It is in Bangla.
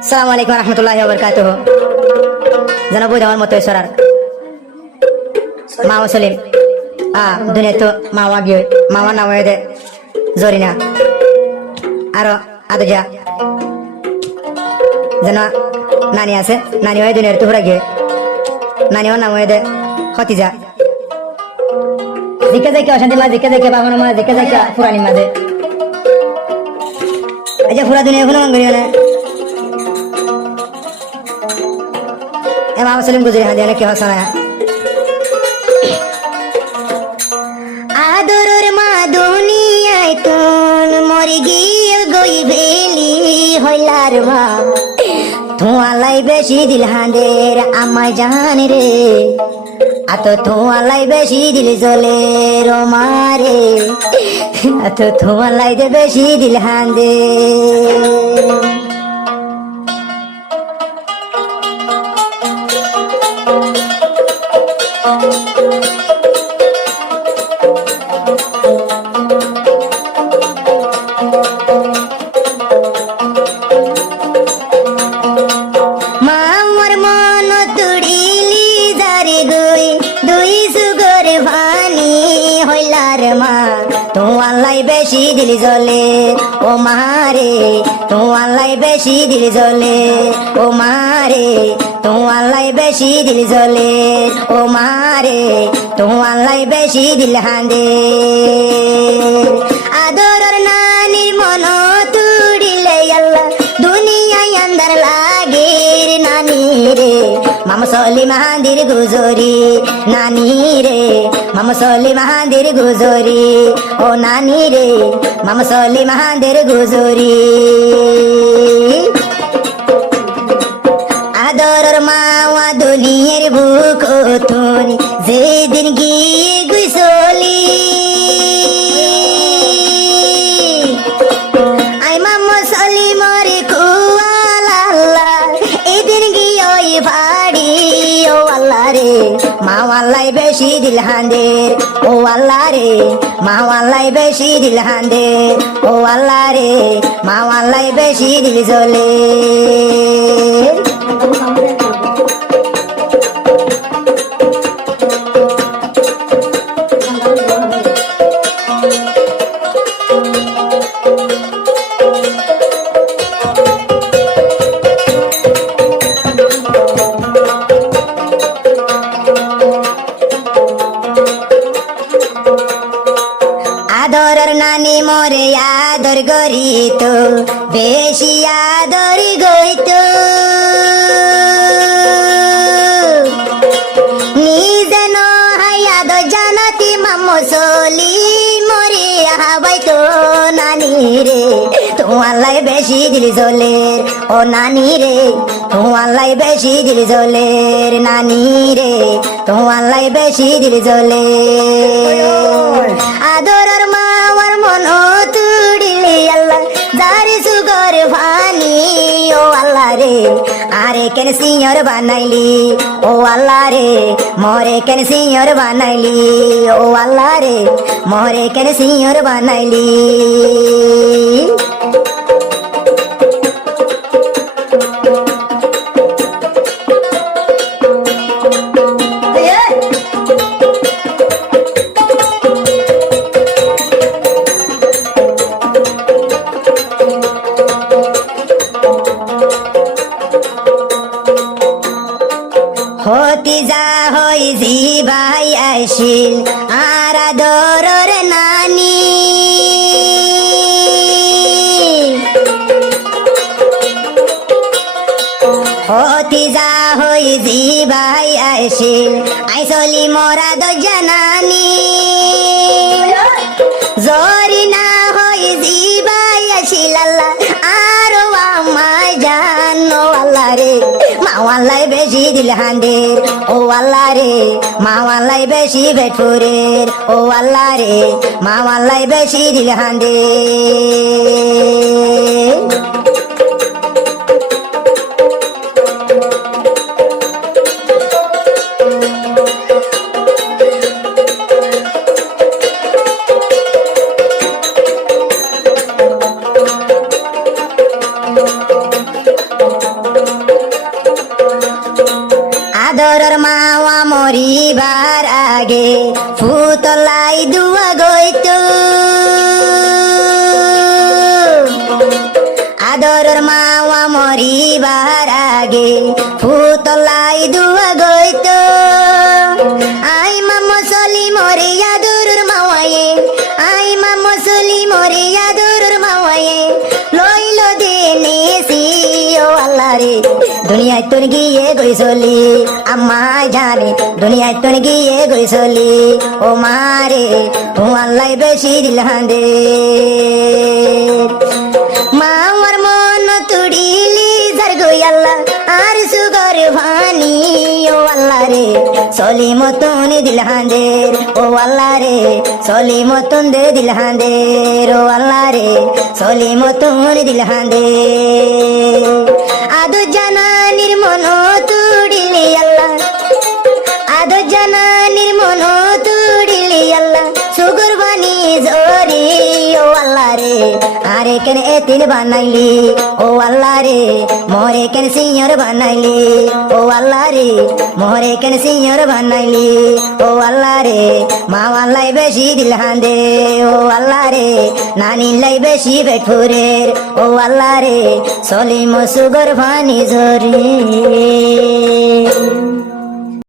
আসসালামু আলাইকুম রহমতুল্লাহি ওয়া বারাকাতুহু। জানাবো আমার মতো সরার মা মুসলিম দুনিয়া তো মাওয়া গিয়ে মাওয়া না হয়ে জরিনা আরো আদজা যেন নানি আছে নানি হয়ে দুনিয়ার তুহরা গিয়ে নানি নাম হয়ে দে খতিজা জিকে জিকে অশান্তি মা জিকে জিকে বাবা মা জিকে জিকে পুরানি মাঝে এই যে পুরা দুনিয়া কোনো মঙ্গল না মা মুসলিম গুজরি হাদিয়া কি হসানা আদরের মা দুনিয়ায় তুন মরি গিয়ে গই ভেলি হইলার মা ধোঁয়ালাই বেশি দিল হাঁদের আমায় জান রে আত ধোঁয়ালাই বেশি দিল জলে রোমারে আত ধোঁয়ালাই দে বেশি দিল হাঁদে তোমালাই বেশি দিল জলে ও মারে তোমালাই বেশি দিল জলে ও মারে তোমালাই বেশি দিল জলে ও মারে তোমালাই বেশি দিল হাঁদে আদরের নানির মন তুড়িলে আল্লাহ দুনিয়ায় আন্দার লাগে নানি রে মামা সলি মাহাদির গুজরি নানি রে মামা সলি মাহাদির গুজরি ও নানি রে মামা সলি মাহাদির গুজরি আদরের মাওয়া দুনিয়ার বুক তুনি যেদিন গিয়ে গুইসলি আই মামা সলি মরে কুয়ালা এদিন গিয়ে ওই ভাড়ি ও আল্লাহ রে মাওয়াল্লাই বেশি দিল হাঁদের ও আল্লাহ রে মাওয়াল্লাই বেশি দিল হাঁদের ও আল্লাহ রে মাওয়াল্লাই বেশি দিল জলে আদরের নানি মরে আদর গরিত বেশি আদর গইত নিজে নহাই আদর জানাতি মামো সলি মরে হাবাইতো নানি রে তোমালাই বেশি দিল জলের ও নানি রে তোমালাই বেশি দিল জলের নানি রে তোমালাই বেশি দিল জলের আদরের মাওয়ার মন তুড়িলে আল্লাহ যারে সুগর ভানি ও আল্লাহ রে আরে কেন সিংহর বানাইলি ও আল্লাহ রে মরে কেন সিংহর বানাইলি ও আল্লাহ রে মরে কেন সিংহর বানাইলি হতিজা হই জি ভাই আইসিল আর আদরের নানি হতিজা হই জি ভাই আইসিল আইসলি মোরা দরজা নানি জরি না হই জি ভাই আইসিল আল্লাহ আরো আমায় জানো আল্লাহ রে মাওয়াল্লাই বেশি দিল হাঁদের ও আল্লাহ রে মাওয়াল্লাই বেশি বেটপুরের ও আল্লাহ রে মাওয়াল্লাই বেশি দিল হাঁদের আদরের মাওয়া মরিবার আগে ফুতলাই দুয়া গইতো আদরের মাওয়া মরিবার আগে ফুতলাই দুয়া গইতো আই মামা সলি মরে আদরের মাওয়ায়ে আই মামা সলি মরে আদরের মাওয়ায়ে লইল দেনেছি ও আল্লাহ রে দুনিয়ায় তোর গিয়ে গই চলি আমায় জানে দুনিয়ায় তোর গিয়ে গই চলি ও মারে ও আল্লাহ বেশি দিলহান্দে মাওয়ার মন তুড়িলি যার গই আল্লাহ আর সুগর ভানি ও আল্লাহ রে চলি মতন দিলহান্দের ও আল্লাহ রে চলি মতন দে দিলহান্দের ও আল্লাহ রে চলি মতন দিলহান্দের আদো জানানির মন তুড়িলি আল্লাহ আদো জানানির মন তুড়িলি আল্লাহ সুগর বানি জরি ও আল্লাহ রে আরে কেন এতিল বানাইলি ও আল্লাহ রে মোরে কেন সিংহর বানাইলি ও আল্লাহ রে মোরে কেন সিংহর বানাইলি ও আল্লাহ রে মাওয়া লাই বেশি দিলহান্দে ও আল্লাহ রে নানি লাই বেশি বেঠুরের ও আল্লাহ রে সলিম সুগর ভানি জরি